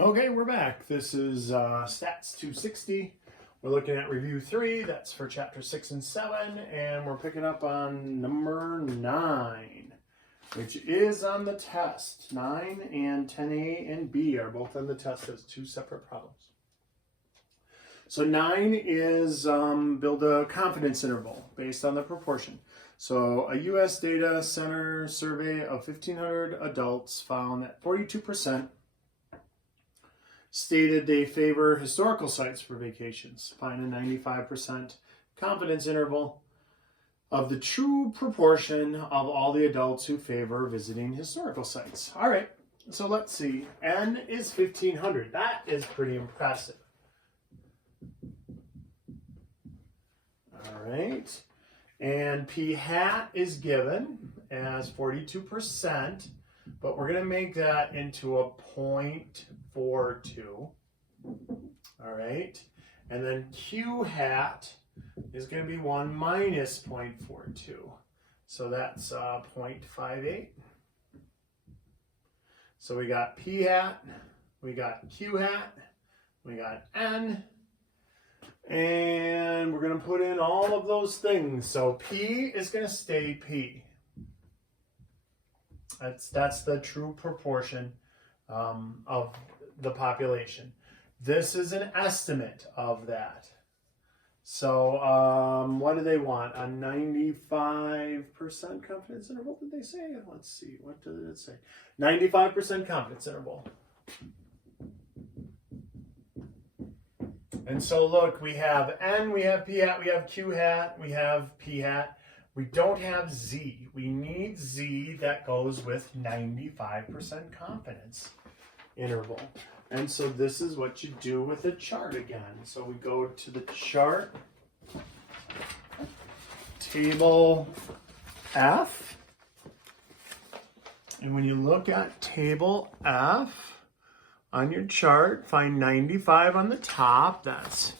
Okay, we're back. This is Stats260. We're looking at review 3. That's for chapter 6 and 7. And we're picking up on number 9, which is on the test. 9 and 10A and B are both on the test as two separate problems. So 9 is build a confidence interval based on the proportion. So a U.S. data center survey of 1,500 adults found that 42% stated they favor historical sites for vacations. Find a 95% confidence interval of the true proportion of all the adults who favor visiting historical sites. All right, so let's see. N is 1,500. That is pretty impressive. All right, and P hat is given as 42%, but we're going to make that into a 0.42. All right, and then Q hat is going to be 1 minus 0.42. So that's 0.58. So we got P hat, we got Q hat, we got N, and we're going to put in all of those things. So P is going to stay P. That's the true proportion of the population. This is an estimate of that. So what do they want? A 95% confidence interval, did they say? Let's see, what did it say? 95% confidence interval. And so look, we have N, we have P hat, we have Q hat, we have P hat. We don't have Z. We need Z that goes with 95% confidence interval. And so this is what you do with the chart again. So we go to the chart, table F. And when you look at table F on your chart, find 95 on the top. That's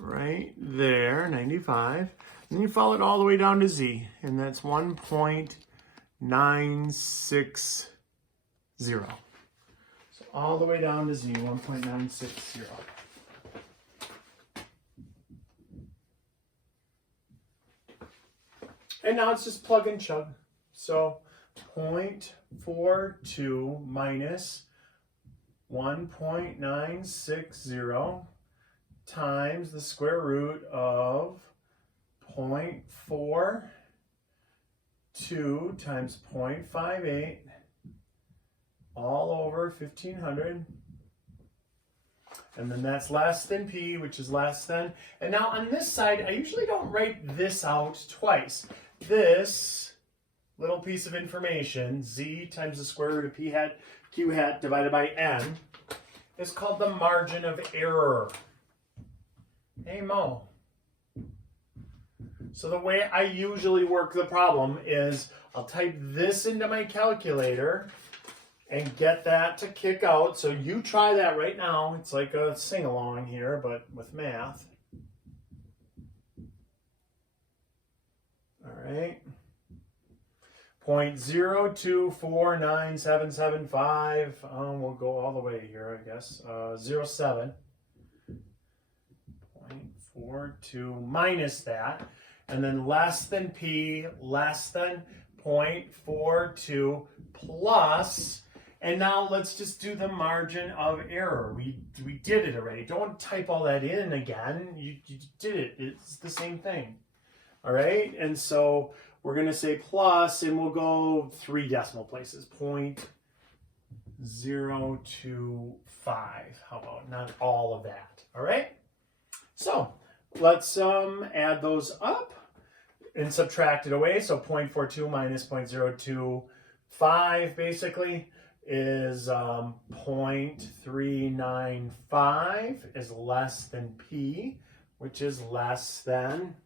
right there, 95. And you follow it all the way down to Z, and that's 1.960. So all the way down to Z, 1.960. And now it's just plug and chug. So 0.42 minus 1.960 times the square root of 0.42 times 0.58 all over 1,500. And then that's less than P, which is less than. And now on this side, I usually don't write this out twice. This little piece of information, Z times the square root of P hat, Q hat divided by N, is called the margin of error. Hey, Mo. So the way I usually work the problem is I'll type this into my calculator and get that to kick out. So you try that right now. It's like a sing-along here, but with math. All right. 0.0249775. We'll go all the way here, I guess. 07. 0.42 minus that. And then less than P, less than 0.42 plus, and now let's just do the margin of error. We did it already. Don't type all that in again. You did it. It's the same thing. All right? And so we're going to say plus, and we'll go 3 decimal places. 0.025. How about not all of that? All right? So let's add those up and subtract it away. So 0.42 minus 0.025 basically is 0.395 is less than P, which is less than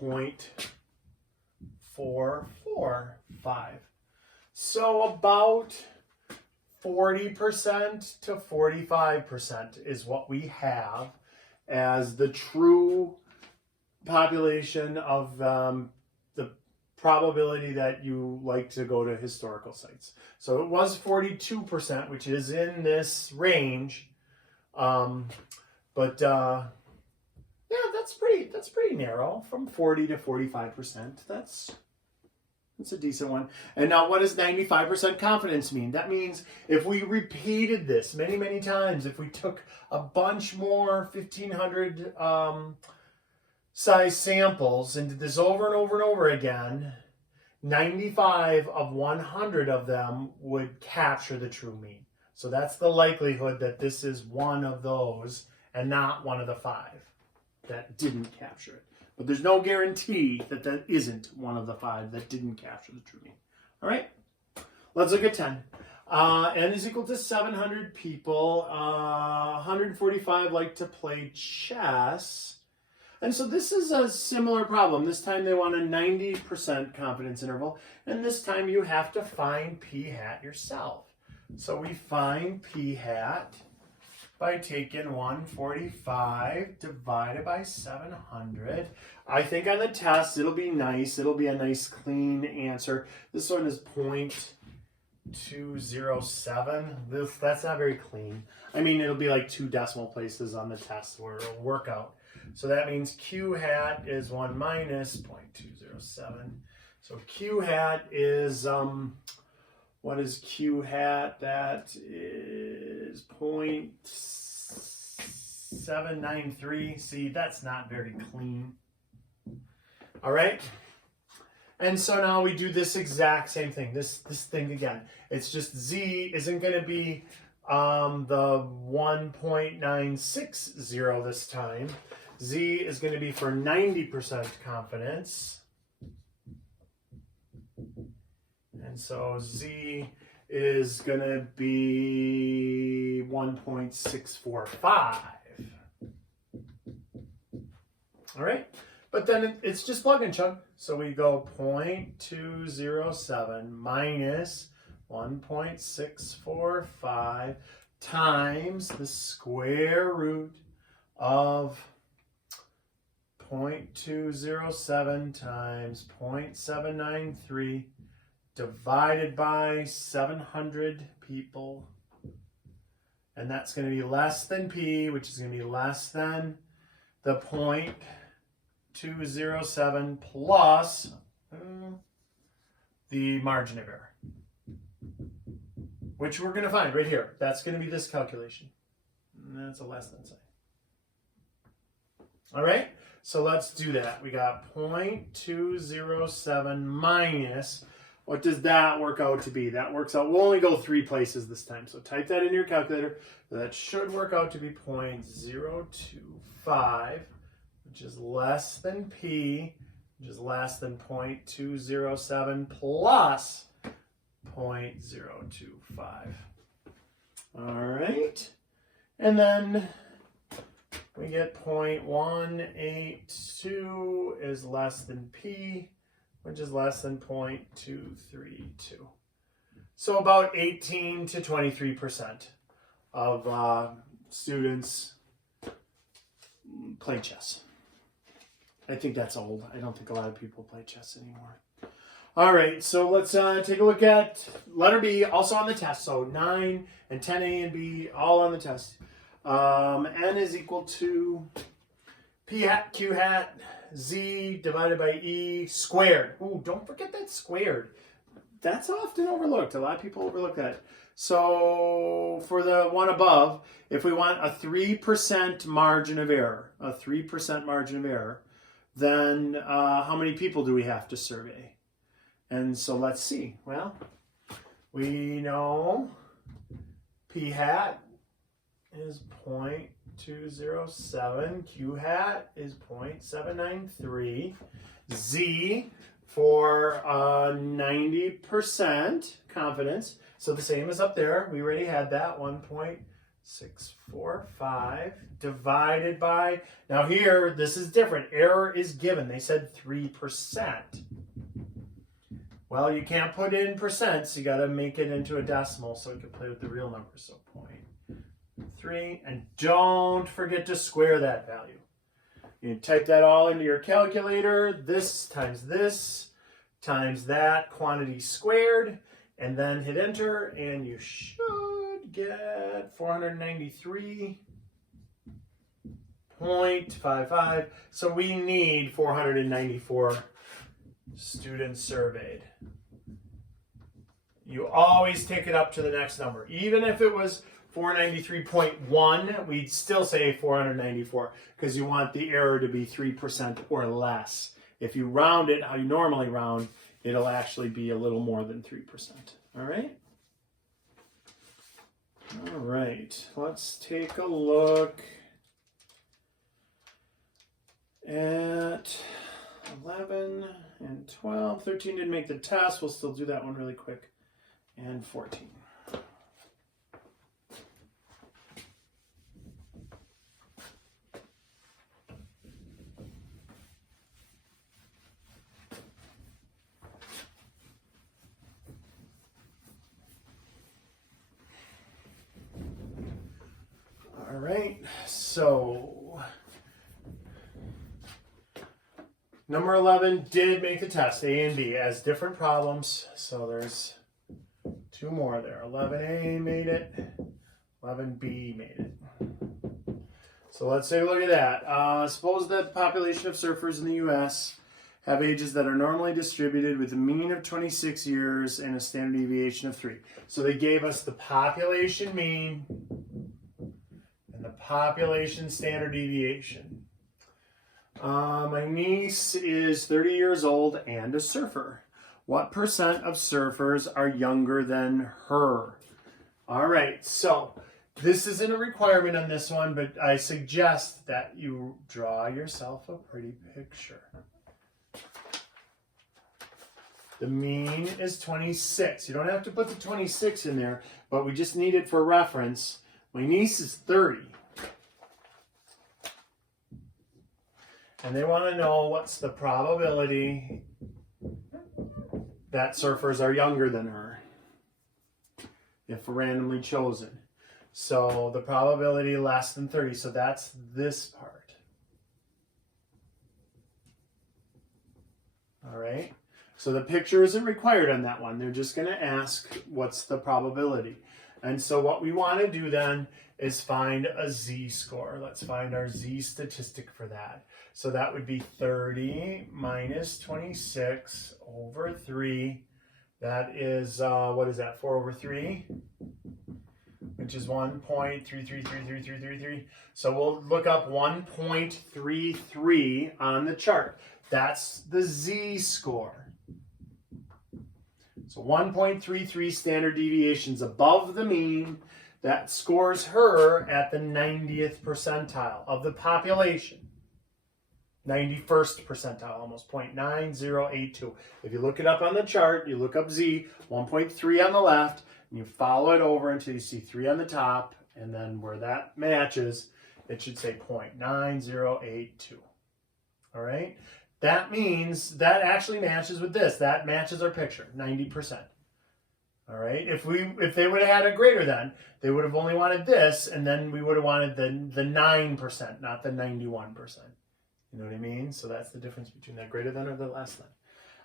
0.445. So about 40% to 45% is what we have as the true population of the probability that you like to go to historical sites. So it was 42%, which is in this range. Yeah, that's pretty narrow, from 40 to 45%. That's a decent one. And now, what does 95% confidence mean? That means if we repeated this many, many times, if we took a bunch more 1,500 size samples and did this over and over and over again, 95 of 100 of them would capture the true mean. So that's the likelihood that this is one of those and not one of the 5 that didn't capture it. But there's no guarantee that that isn't one of the 5 that didn't capture the true mean. All right, let's look at 10. N is equal to 700 people. 145 like to play chess. And so this is a similar problem. This time they want a 90% confidence interval. And this time you have to find p hat yourself. So we find p hat by taking 145 divided by 700. I think on the test it'll be nice. It'll be a nice clean answer. This one is 0.207. That's not very clean. I mean, it'll be like 2 decimal places on the test where it'll work out. So that means q hat is 1 minus 0.207. So q hat is, what is q hat? That is 0.793. See, that's not very clean. All right. And so now we do this exact same thing. This thing again. It's just z isn't going to be the 1.960 this time. Z is going to be for 90% confidence. And so Z is going to be 1.645. All right. But then it's just plug and chug. So we go 0.207 minus 1.645 times the square root of 0.207 times 0.793 divided by 700 people. And that's going to be less than p, which is going to be less than the 0.207 plus the margin of error, which we're going to find right here. That's going to be this calculation. And that's a less than sign. All right, so let's do that. We got 0.207 minus, what does that work out to be? That works out, we'll only go 3 places this time. So type that in your calculator. That should work out to be 0.025, which is less than p, which is less than 0.207 plus 0.025. All right, and then we get 0.182 is less than p, which is less than 0.232. So about 18 to 23% of students play chess. I think that's old. I don't think a lot of people play chess anymore. All right, so let's take a look at letter B, also on the test. So 9 and 10A and B, all on the test. N is equal to P hat, Q hat, Z divided by E squared. Ooh, don't forget that squared. That's often overlooked. A lot of people overlook that. So for the one above, if we want a 3% margin of error, then how many people do we have to survey? And so let's see. Well, we know P hat is 0.207, Q hat is 0.793, Z for 90% confidence. So the same as up there. We already had that, 1.645 divided by, now here, this is different. Error is given. They said 3%. Well, you can't put it in percents. You got to make it into a decimal so you can play with the real numbers. So 0.3, and don't forget to square that value. You type that all into your calculator. This times this times that quantity squared, and then hit enter, and you should get 493.55. So we need 494 students surveyed. You always take it up to the next number. Even if it was 493.1, we'd still say 494 because you want the error to be 3% or less. If you round it how you normally round, it'll actually be a little more than 3%. All right? All right. Let's take a look at 11 and 12. 13 didn't make the test. We'll still do that one really quick. And 14. All right, so number 11 did make the test, A and B, as different problems. So there's two more there. 11A made it, 11B made it. So let's take a look at that. Suppose that the population of surfers in the U.S. have ages that are normally distributed with a mean of 26 years and a standard deviation of 3. So they gave us the population mean and the population standard deviation. My niece is 30 years old and a surfer. What percent of surfers are younger than her? All right, so this isn't a requirement on this one, but I suggest that you draw yourself a pretty picture. The mean is 26. You don't have to put the 26 in there, but we just need it for reference. My niece is 30. And they want to know what's the probability that surfers are younger than her if randomly chosen. So the probability less than 30. So that's this part. All right. So the picture isn't required on that one. They're just going to ask what's the probability. And so what we want to do then is find a z-score. Let's find our z statistic for that. So that would be 30 minus 26 over 3. That is, what is that, 4 over 3? Which is 1.333333. So we'll look up 1.33 on the chart. That's the z-score. So 1.33 standard deviations above the mean. That scores her at the 90th percentile of the population. 91st percentile, almost 0.9082. If you look it up on the chart, you look up Z, 1.3 on the left, and you follow it over until you see 3 on the top, and then where that matches, it should say 0.9082. All right? That means that actually matches with this. That matches our picture, 90%. All right? If they would have had a greater than, they would have only wanted this, and then we would have wanted the 9%, not the 91%. You know what I mean? So that's the difference between that greater than or the less than.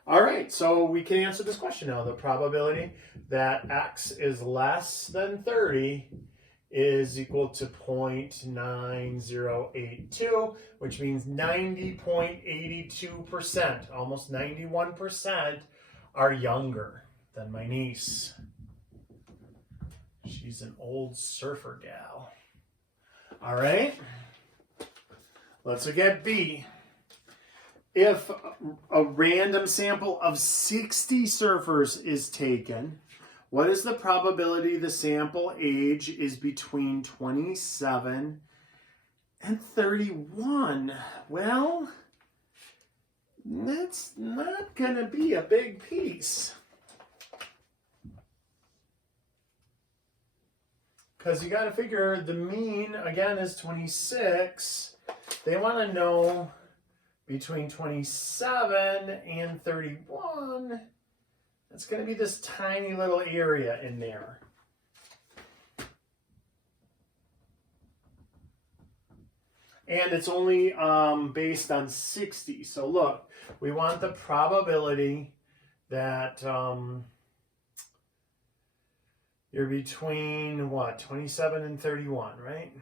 All right, so we can answer this question now. The probability that X is less than 30 is equal to 0.9082, which means 90.82%, almost 91% are younger than my niece. She's an old surfer gal. All right, let's look at B. If a random sample of 60 surfers is taken, what is the probability the sample age is between 27 and 31? Well, that's not going to be a big piece. Because you got to figure the mean, again, is 26. They want to know between 27 and 31. It's going to be this tiny little area in there. And it's only based on 60. So look, we want the probability that you're between, what, 27 and 31, right?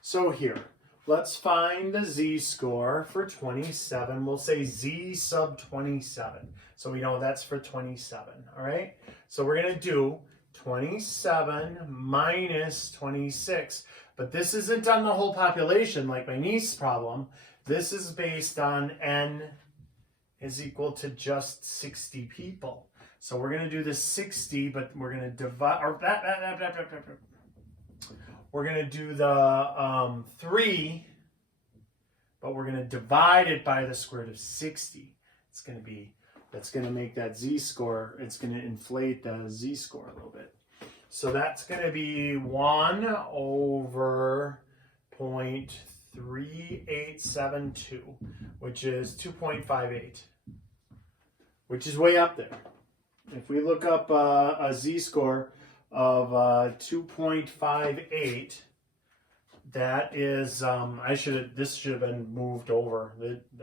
So here, let's find the z-score for 27. We'll say z sub 27. So we know that's for 27, all right? So we're going to do 27 minus 26. But this isn't on the whole population like my niece problem. This is based on n is equal to just 60 people. So we're going to do the 60, but we're going to divide, or we're going to do the 3, but we're going to divide it by the square root of 60. It's going to be, that's going to make that z-score, it's going to inflate the z-score a little bit. So that's going to be 1 over 0.3872, which is 2.58, which is way up there. If we look up a z-score of 2.58, that is, this should have been moved over.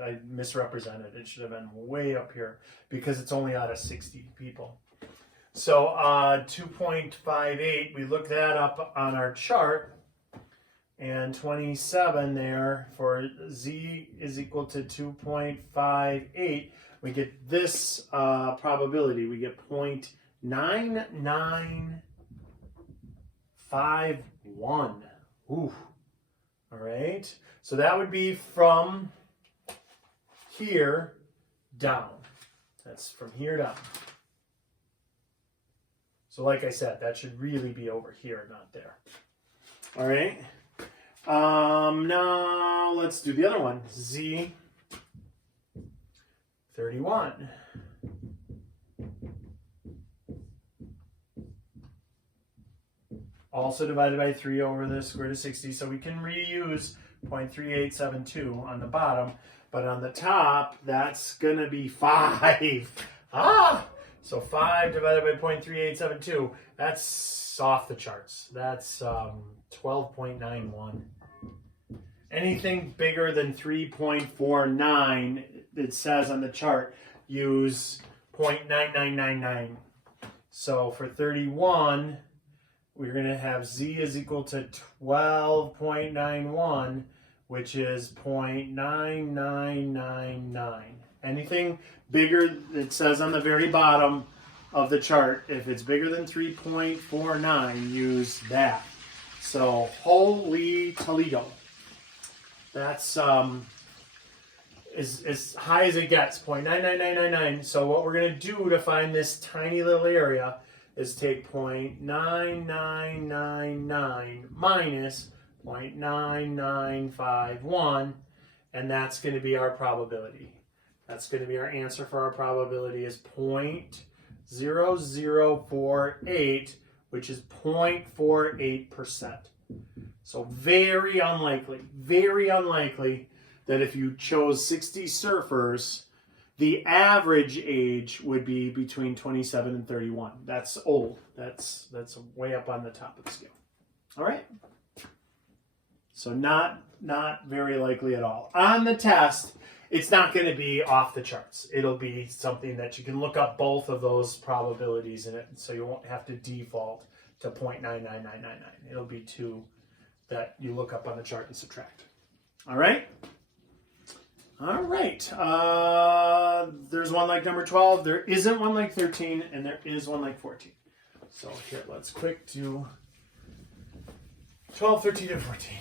I misrepresented. It should have been way up here because it's only out of 60 people. So 2.58, we look that up on our chart, and 27 there for z is equal to 2.58. We get this probability. We get 0.9951. Ooh. All right. So that would be from here down. That's from here down. So like I said, that should really be over here, not there. All right. Now let's do the other one. Z 31. Also divided by 3 over the square root of 60. So we can reuse 0.3872 on the bottom. But on the top, that's going to be 5. So 5 divided by 0.3872, that's off the charts. That's 12.91. Anything bigger than 3.49, it says on the chart, use 0.9999. So for 31, we're going to have z is equal to 12.91, which is 0.9999. Anything bigger, it says on the very bottom of the chart, if it's bigger than 3.49, use that. So, holy Toledo. That's as high as it gets, 0.99999. So what we're going to do to find this tiny little area is take 0.9999 minus 0.9951, and that's going to be our probability. That's going to be our answer for our probability is 0.0048, which is 0.48%. So very unlikely that if you chose 60 surfers, the average age would be between 27 and 31. That's old. That's way up on the top of the scale. All right. So not very likely at all. On the test, it's not going to be off the charts. It'll be something that you can look up both of those probabilities in it, so you won't have to default to 0.99999. It'll be 2 that you look up on the chart and subtract. All right? All right. There's one like number 12. There isn't one like 13, and there is one like 14. So here, let's quick do 12, 13, and 14.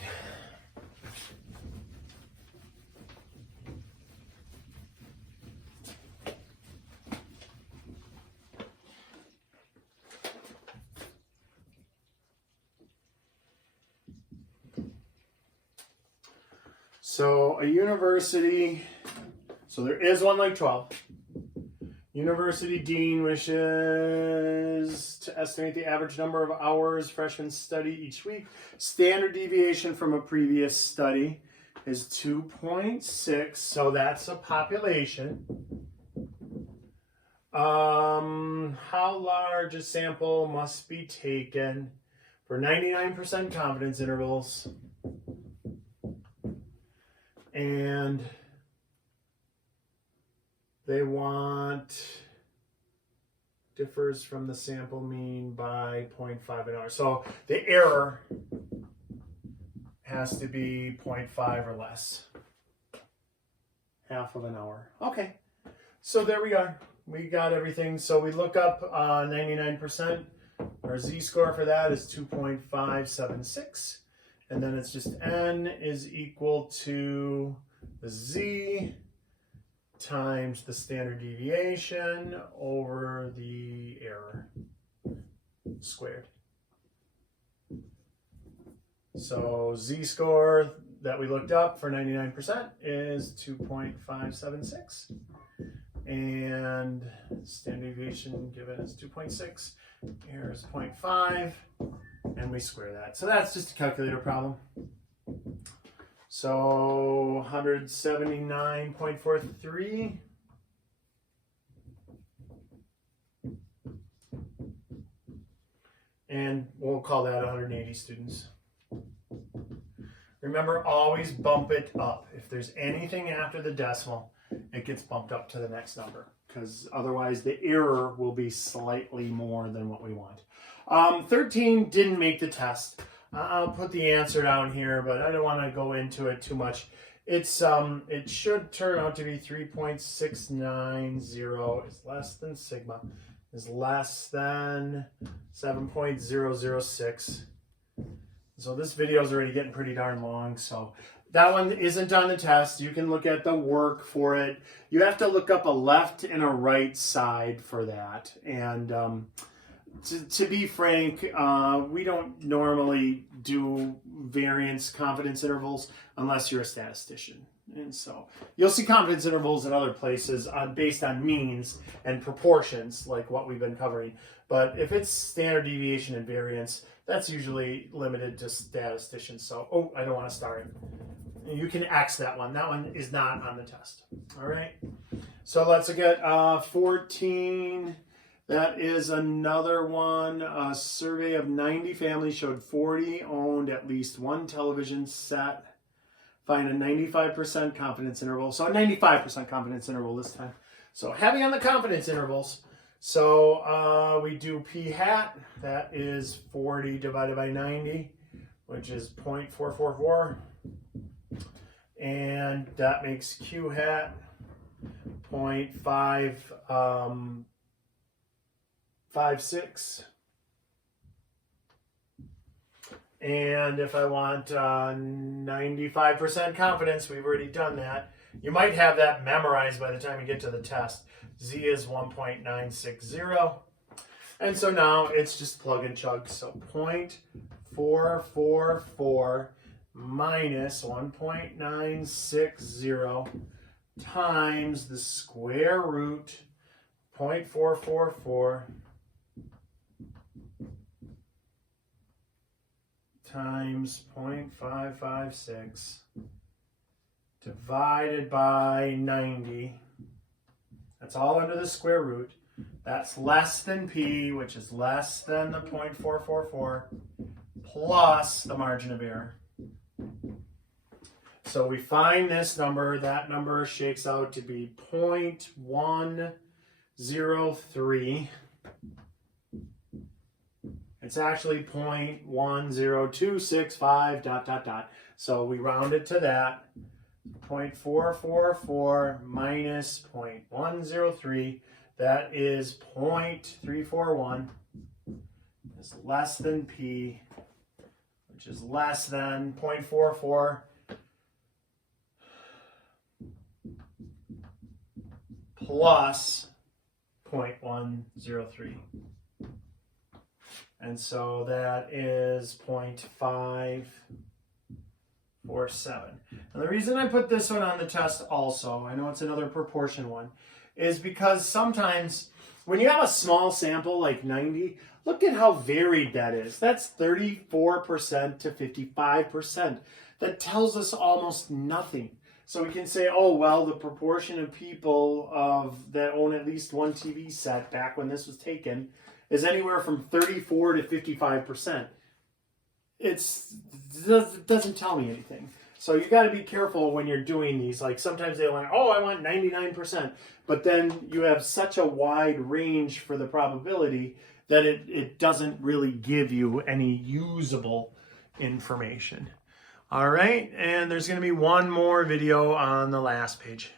So a university, so there is one like 12. University dean wishes to estimate the average number of hours freshmen study each week. Standard deviation from a previous study is 2.6, so that's a population. How large a sample must be taken for 99% confidence intervals? And they want differs from the sample mean by 0.5 an hour. So the error has to be 0.5 or less. Half of an hour. Okay. So there we are. We got everything. So we look up 99%. Our z-score for that is 2.576. And then it's just n is equal to the z times the standard deviation over the error squared. So z-score that we looked up for 99% is 2.576. And standard deviation given is 2.6. Error is 0.5. And we square that. So that's just a calculator problem. So 179.43. And we'll call that 180 students. Remember, always bump it up. If there's anything after the decimal, it gets bumped up to the next number, because otherwise the error will be slightly more than what we want. 13 didn't make the test. I'll put the answer down here, but I don't want to go into it too much. It's it should turn out to be 3.690 is less than sigma, is less than 7.006. So this video is already getting pretty darn long, so that one isn't on the test. You can look at the work for it. You have to look up a left and a right side for that. And to be frank, we don't normally do variance confidence intervals unless you're a statistician. And so you'll see confidence intervals in other places based on means and proportions, like what we've been covering. But if it's standard deviation and variance, that's usually limited to statisticians. So, oh, I don't want to star it. You can X that one. That one is not on the test. All right. So let's look at 14. That is another one. A survey of 90 families showed 40 owned at least one television set. Find a 95% confidence interval. So a 95% confidence interval this time. So having on the confidence intervals. So we do p hat. That is 40 divided by 90, which is 0.444. And that makes q hat 0.556. And if I want 95% confidence, we've already done that. You might have that memorized by the time you get to the test. Z is 1.960. And so now it's just plug and chug. So 0.444 minus 1.960 times the square root 0.444 times 0.556 divided by 90. That's all under the square root. That's less than p, which is less than the 0.444, plus the margin of error. So we find this number. That number shakes out to be 0.103. It's actually 0.10265 ... So we round it to that. 0.444 minus 0.103. That is 0.341. It's less than p, which is less than 0.44 plus 0.103. And so that is 0.547. And the reason I put this one on the test also, I know it's another proportion one, is because sometimes when you have a small sample like 90, look at how varied that is. That's 34% to 55%. That tells us almost nothing. So we can say, oh, well, the proportion of people that own at least one TV set back when this was taken is anywhere from 34 to 55%. It doesn't tell me anything. So you got to be careful when you're doing these. Like sometimes they want, oh, I want 99%. But then you have such a wide range for the probability that it doesn't really give you any usable information. All right, and there's going to be one more video on the last page.